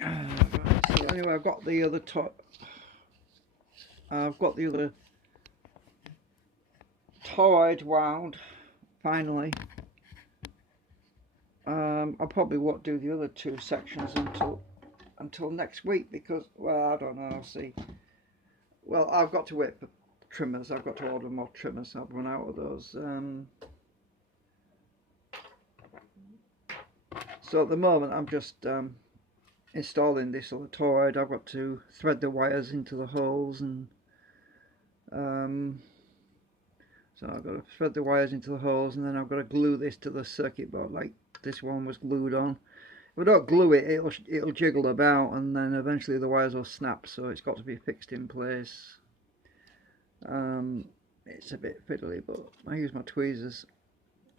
So anyway, I've got the other toroid wound finally. I probably won't do the other two sections until next week because, well, I don't know. I'll see. Well, I've got to wait for trimmers. I've got to order more trimmers. I've run out of those. So at the moment, I'm just installing this other toroid. I've got to thread the wires into the holes, and so I've got to thread the wires into the holes, and then I've got to glue this to the circuit board like this one was glued on. If I don't glue it, it'll jiggle about, and then eventually the wires will snap. So it's got to be fixed in place. It's a bit fiddly, but I use my tweezers.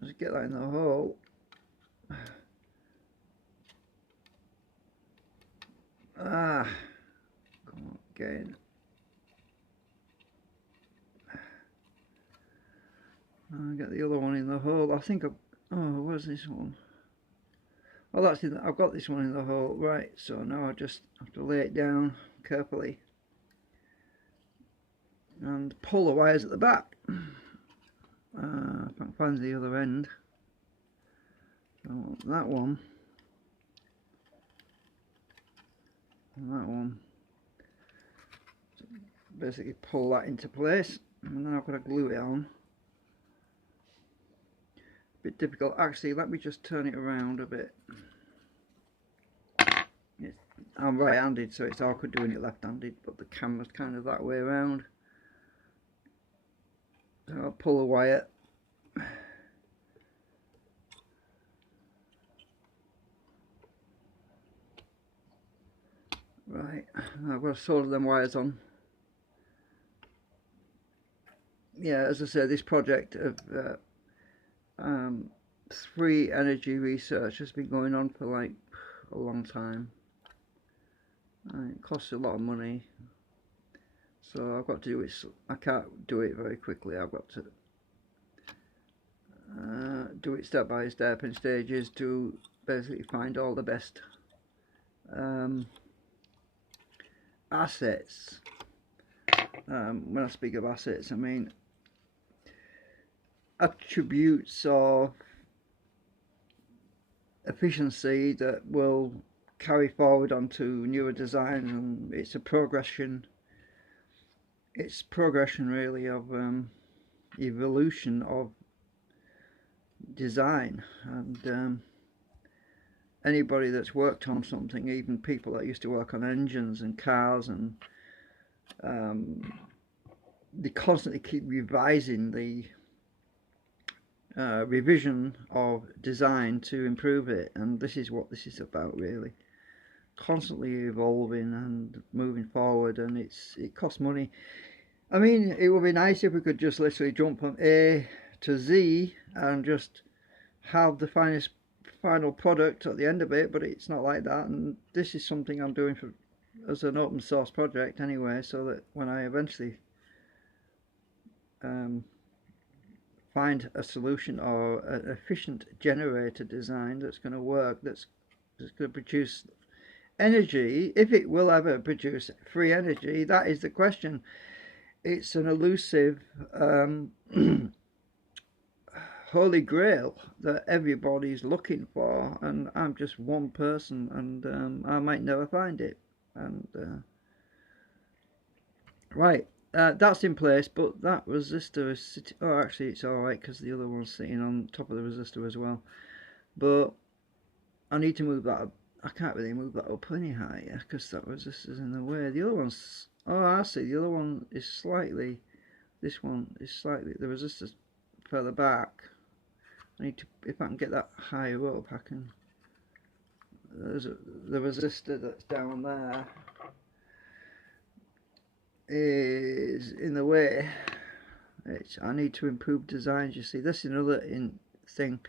Just get that in the hole. Come on, again. I'll get the other one in the hole. I think where's this one? Oh, that's in I've got this one in the hole. Right, so now I just have to lay it down carefully and pull the wires at the back. If I can find the other end. So that one and that one. So basically pull that into place, and then I've got to glue it on. Bit difficult. Actually, let me just turn it around a bit. I'm right-handed, so it's awkward doing it left-handed, but the camera's kind of that way around. So I'll pull the wire. Right, I've got to solder them wires on. Yeah, as I said, this project of free energy research has been going on for like a long time. It costs a lot of money, so I've got to do it. I can't do it very quickly. I've got to do it step by step in stages to basically find all the best assets. When I speak of assets, I mean attributes of efficiency that will carry forward onto newer designs, and it's a progression. It's progression really of evolution of design, and anybody that's worked on something, even people that used to work on engines and cars, and they constantly keep revising the revision of design to improve it, and this is what this is about really. Constantly evolving and moving forward, and it costs money. I mean, it would be nice if we could just literally jump from A to Z and just have the final product at the end of it, but it's not like that, and this is something I'm doing as an open source project anyway, so that when I eventually find a solution or an efficient generator design that's going to work, that's going to produce energy, if it will ever produce free energy, that is the question. It's an elusive holy grail that everybody's looking for, and I'm just one person, and I might never find it. And right, that's in place, but that resistor is sitting. Oh, actually, it's all right because the other one's sitting on top of the resistor as well. But I need to move that up. I can't really move that up any higher because that resistor's in the way. The other one's, oh, I see, the other one is slightly, this one is slightly, the resistor's further back. I need to, if I can get that higher up, I can, the resistor that's down there is in the way. I need to improve designs, you see. This is another thing.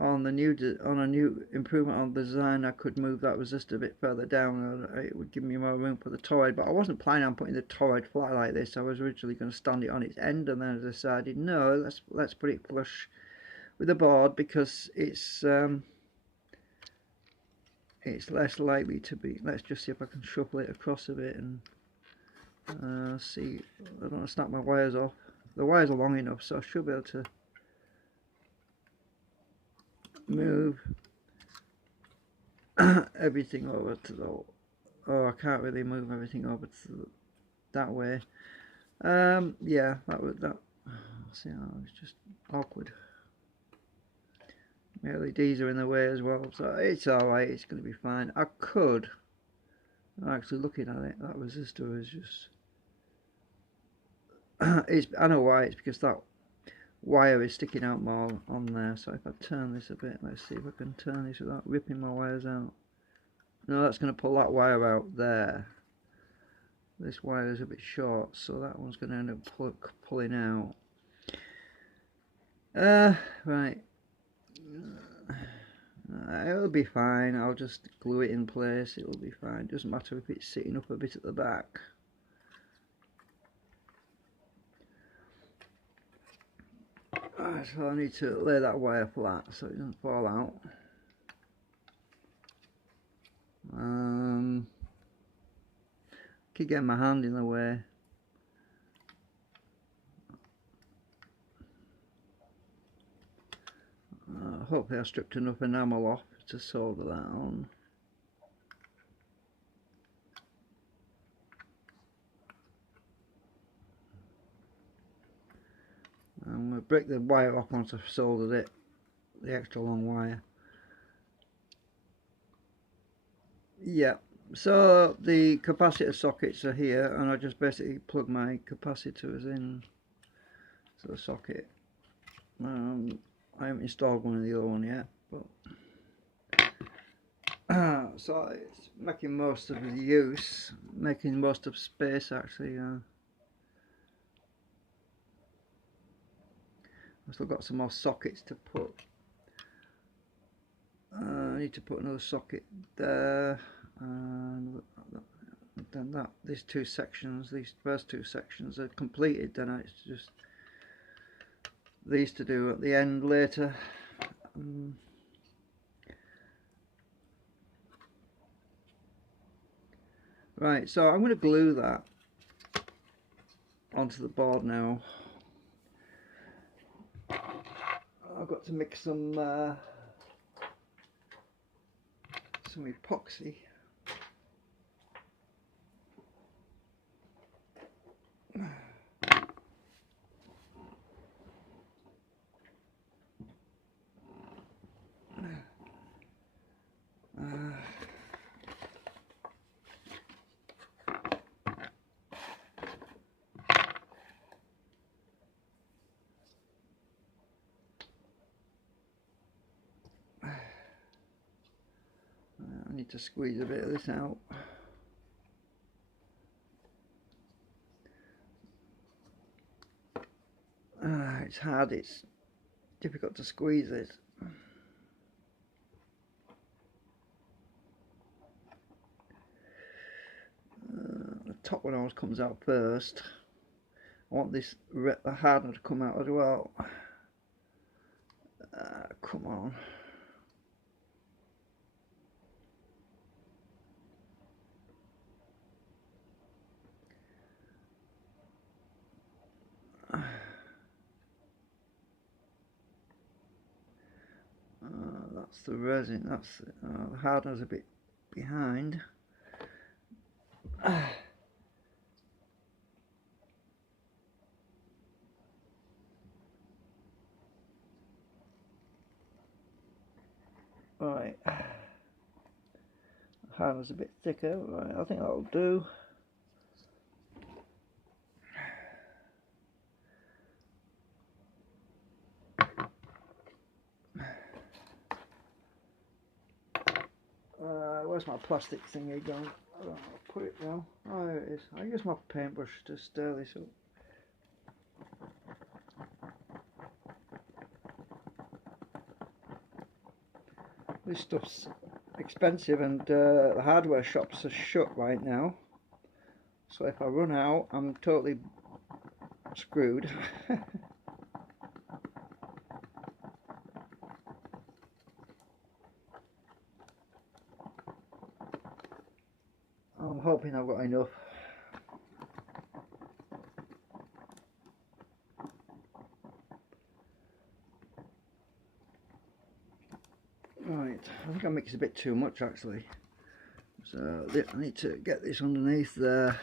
On a new improvement on the design, I could move that resistor a bit further down, and it would give me more room for the toroid. But I wasn't planning on putting the toroid flat like this. I was originally going to stand it on its end, and then I decided no, let's put it flush with the board, because it's it's less likely to be. Let's just see if I can shuffle it across a bit and see. I don't want to snap my wires off. The wires are long enough, so I should be able to move everything over to the. Oh, I can't really move everything over to that way. Yeah, that would that. See, it's just awkward. My LEDs are in the way as well, so it's alright, it's going to be fine. I could, actually looking at it, that resistor is just, I know why, it's because that wire is sticking out more on there. So if I turn this a bit, let's see if I can turn this without ripping my wires out. No, that's going to pull that wire out there. This wire is a bit short, so that one's going to end up pulling out. Right. It'll be fine. I'll just glue it in place. It'll be fine. Doesn't matter if it's sitting up a bit at the back. Right, so I need to lay that wire flat so it doesn't fall out. Keep getting my hand in the way. Hopefully I stripped enough enamel off to solder that on. I'm going to break the wire off once I've soldered it, the extra long wire. Yeah, so the capacitor sockets are here, and I just basically plug my capacitors in to the socket. I haven't installed one of the other one yet, but so it's making most of the use, making most of space actually. I've still got some more sockets to put. I need to put another socket there, and then these two sections, these first two sections are completed. Then it's just these to do at the end later. Right, so I'm going to glue that onto the board now. I've got to mix some epoxy. I need to squeeze a bit of this out. It's hard, it's difficult to squeeze it. The top one always comes out first. I want this the hardener to come out as well. Come on. That's the resin. That's the hardener's a bit behind. Right, hardener's a bit thicker. Right, I think that'll do. Where's my plastic thingy gone? I don't know, I'll put it now. Oh, there it is. I use my paintbrush to stir this up. This stuff's expensive, and the hardware shops are shut right now. So if I run out, I'm totally screwed. hoping I've got enough. Right, I think I mixed a bit too much actually. So I need to get this underneath there.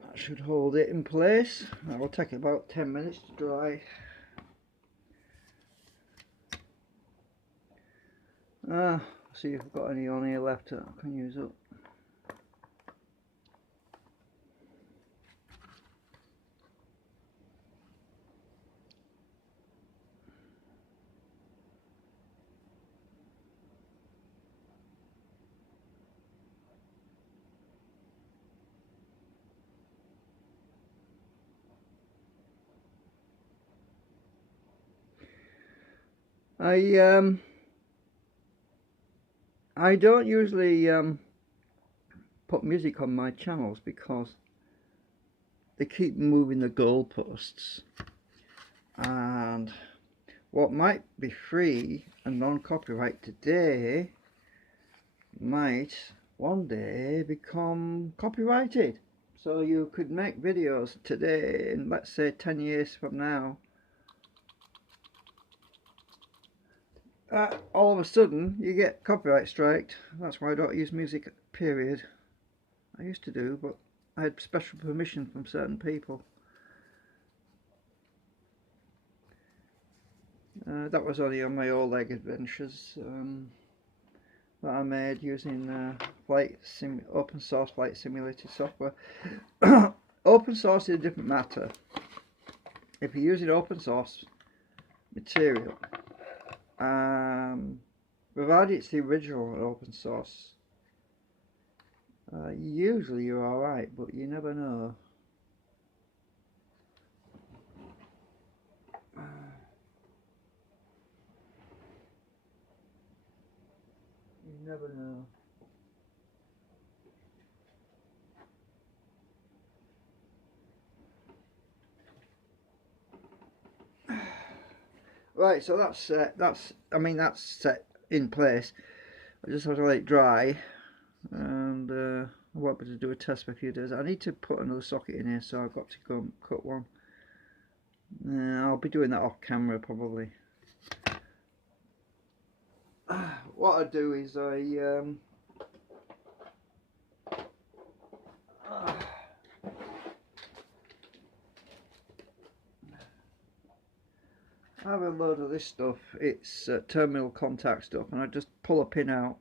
That should hold it in place. That will take about 10 minutes to dry. See if I've got any on here left that I can use up. I don't usually put music on my channels because they keep moving the goalposts, and what might be free and non-copyright today might one day become copyrighted. So you could make videos today in, let's say, 10 years from now, all of a sudden you get copyright striked. That's why I don't use music, period. I used to do, but I had special permission from certain people. That was only on my Oleg adventures that I made using open source flight simulator software. Open source is a different matter. If you're using open source material, provided it's the original open source, usually you're alright, but you never know. You never know. Right, so that's set in place. I just have to let it dry, and I won't be able to do a test for a few days. I need to put another socket in here, so I've got to go and cut one. I'll be doing that off camera probably. What I do is I have a load of this stuff. It's terminal contact stuff, and I just pull a pin out,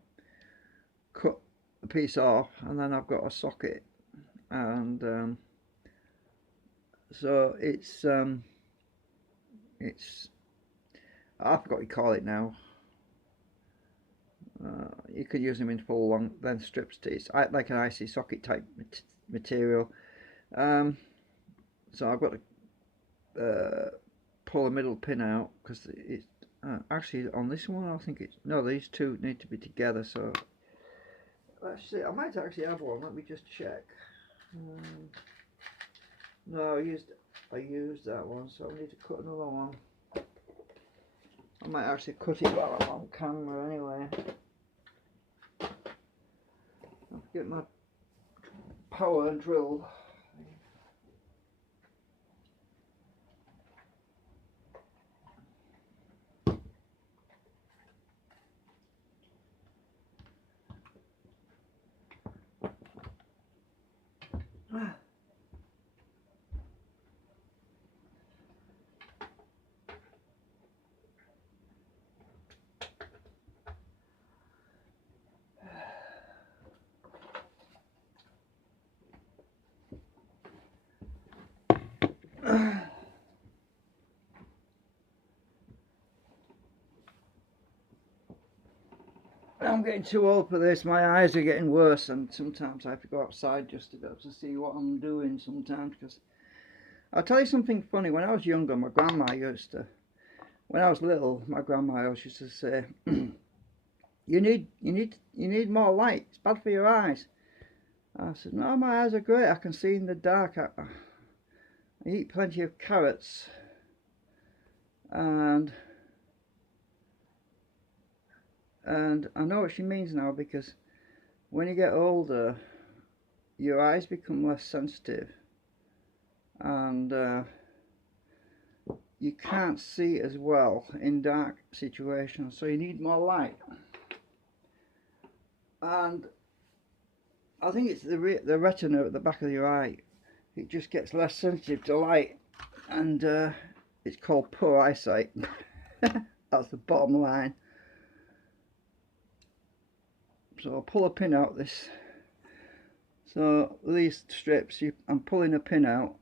cut a piece off, and then I've got a socket, and so it's I forgot what you call it now. You could use them in full long length strips. It's like an IC socket type material. So I've got to pull a middle pin out because it's actually on this one. I think it's no. These two need to be together. So let's see. I might actually have one. Let me just check. No, I used that one, so I need to cut another one. I might actually cut it while I'm on camera anyway. I'll get my power and drill. I'm getting too old for this. My eyes are getting worse, and sometimes I have to go outside just to be able to see what I'm doing sometimes. Because I'll tell you something funny. When I was younger, my grandma used to, when I was little, my grandma always used to say, you need more light. It's bad for your eyes. I said, no, my eyes are great. I can see in the dark. I eat plenty of carrots, and I know what she means now, because when you get older, your eyes become less sensitive, and you can't see as well in dark situations, so you need more light. And I think it's the retina at the back of your eye. It just gets less sensitive to light, and it's called poor eyesight. That's the bottom line. So I'll pull a pin out this. So these strips, I'm pulling a pin out,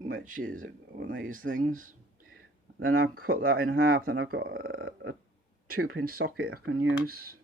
which is one of these things. Then I'll cut that in half. Then I've got a 2-pin socket I can use.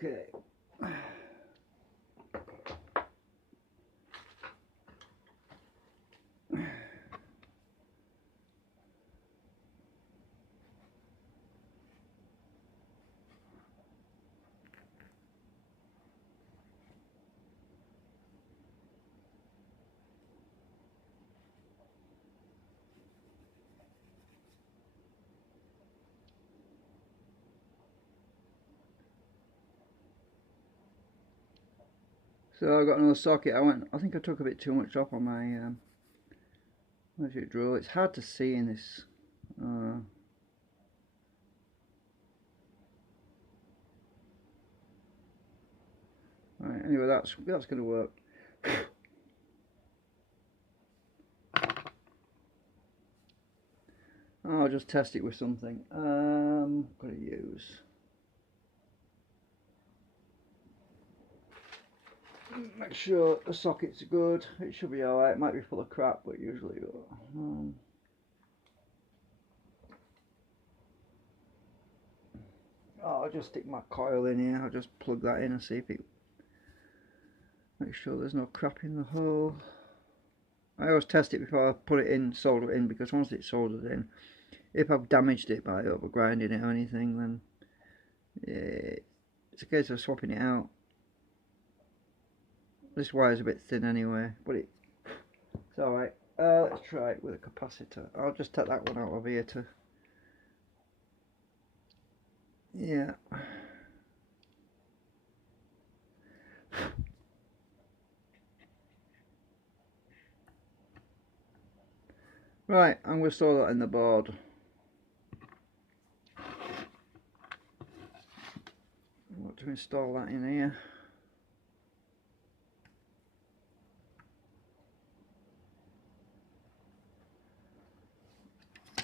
Okay. So I got another socket. I think I took a bit too much off on my magic drill. It's hard to see in this. Right, anyway, that's going to work. I'll just test it with something. Got to use. Make sure the socket's good. It should be alright. It might be full of crap, but usually. I'll just stick my coil in here. I'll just plug that in and see if it. Make sure there's no crap in the hole. I always test it before I put it in, solder it in, because once it's soldered in, if I've damaged it by over grinding it or anything, then it's a case of swapping it out. This wire's a bit thin anyway, but it's alright. Let's try it with a capacitor. I'll just take that one out of here to... Yeah. Right, I'm going to store that in the board. I want to install that in here.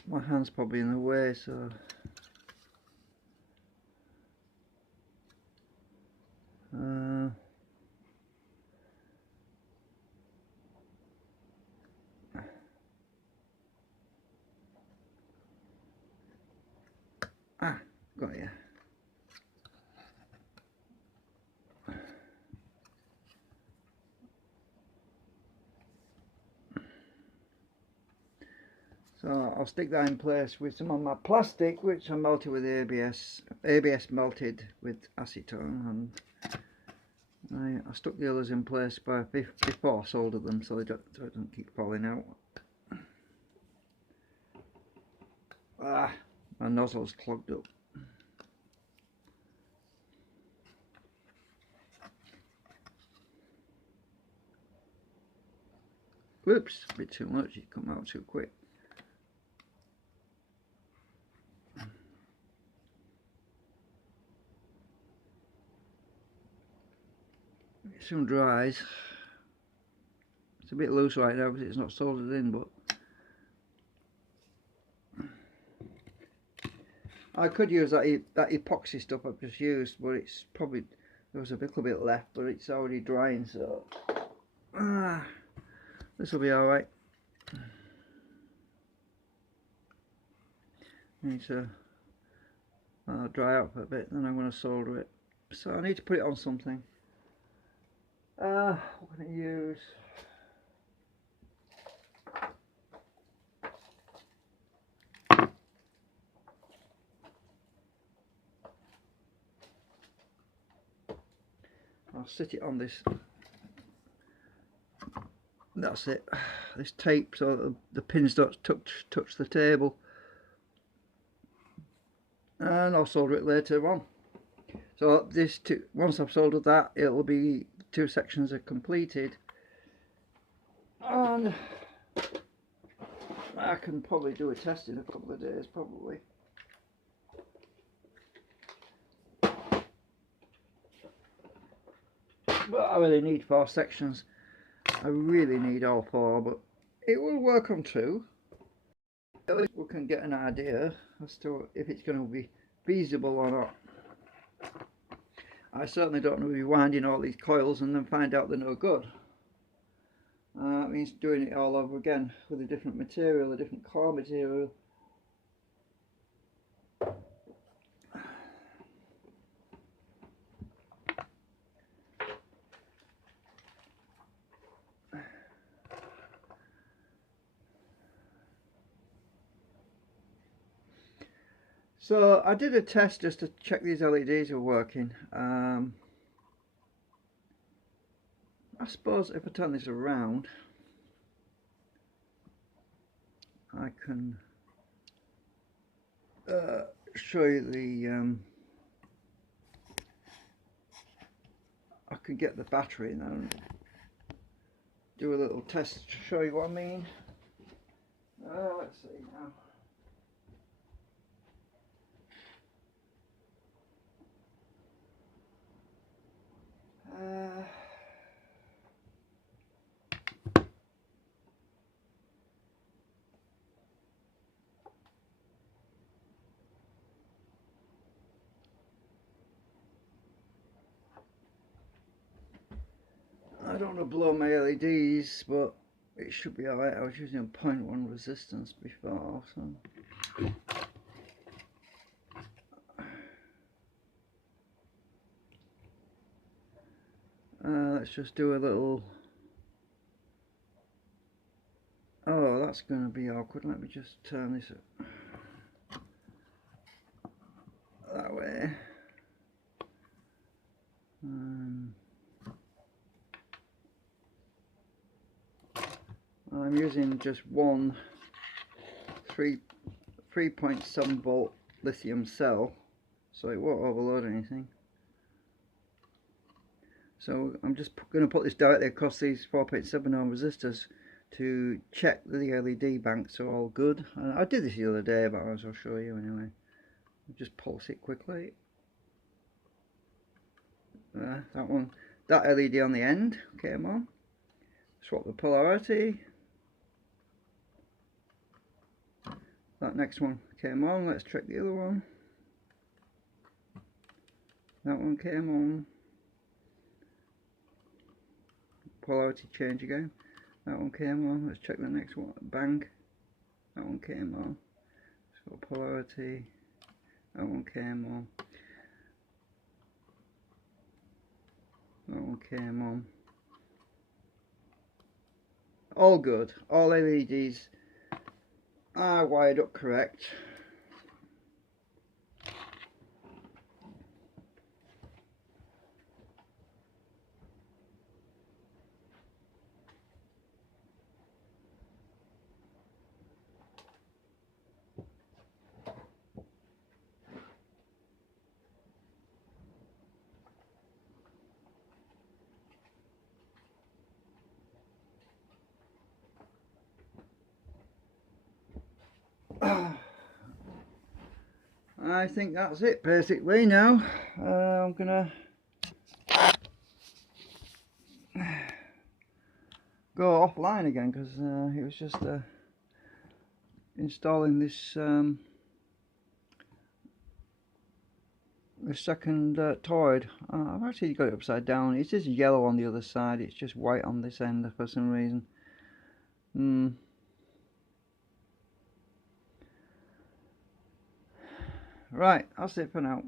My hand's probably in the way, so... got you. So I'll stick that in place with some of my plastic, which I melted with ABS melted with acetone, and I stuck the others in place before I soldered them, so they don't keep falling out. My nozzle's clogged up. Whoops, a bit too much, it come out too quick. It soon dries. It's a bit loose right now because it's not soldered in, but I could use that epoxy stuff I've just used, but it's probably, there was a little bit left, but it's already drying, so this will be alright. Need to dry out for a bit, then I'm going to solder it. So I need to put it on something. What can I use? I'll sit it on this. That's it. This tape so the pins don't touch the table. And I'll solder it later on. So this once I've soldered that, it'll be 2 sections are completed, and I can probably do a test in a couple of days, probably. But I really need 4 sections. I really need all 4, but it will work on 2. At least we can get an idea as to if it's going to be feasible or not. I certainly don't want to be winding all these coils and then find out they're no good. It means doing it all over again with a different material, a different core material. So I did a test just to check these LEDs were working. I suppose if I turn this around, I can show you the I can get the battery in there and do a little test to show you what I mean. Let's see now. I don't want to blow my LEDs, but it should be alright. I was using a 0.1 resistance before, so. Let's just do a little that's going to be awkward. Let me just turn this that way. I'm using just one 3.7 volt lithium cell, so it won't overload anything. So I'm just going to put this directly across these 4.7 ohm resistors to check that the LED banks are all good. And I did this the other day, but I'll show you anyway. Just pulse it quickly. That one, that LED on the end came on. Swap the polarity. That next one came on. Let's check the other one. That one came on. Polarity change again. That one came on. Let's check the next one. Bang. That one came on. So polarity. That one came on. That one came on. All good. All LEDs are wired up correct. I think that's it basically now. I'm gonna go offline again because it was just installing this the second toroid. I've actually got it upside down. It is yellow on the other side, it's just white on this end for some reason. Right, that's it for now.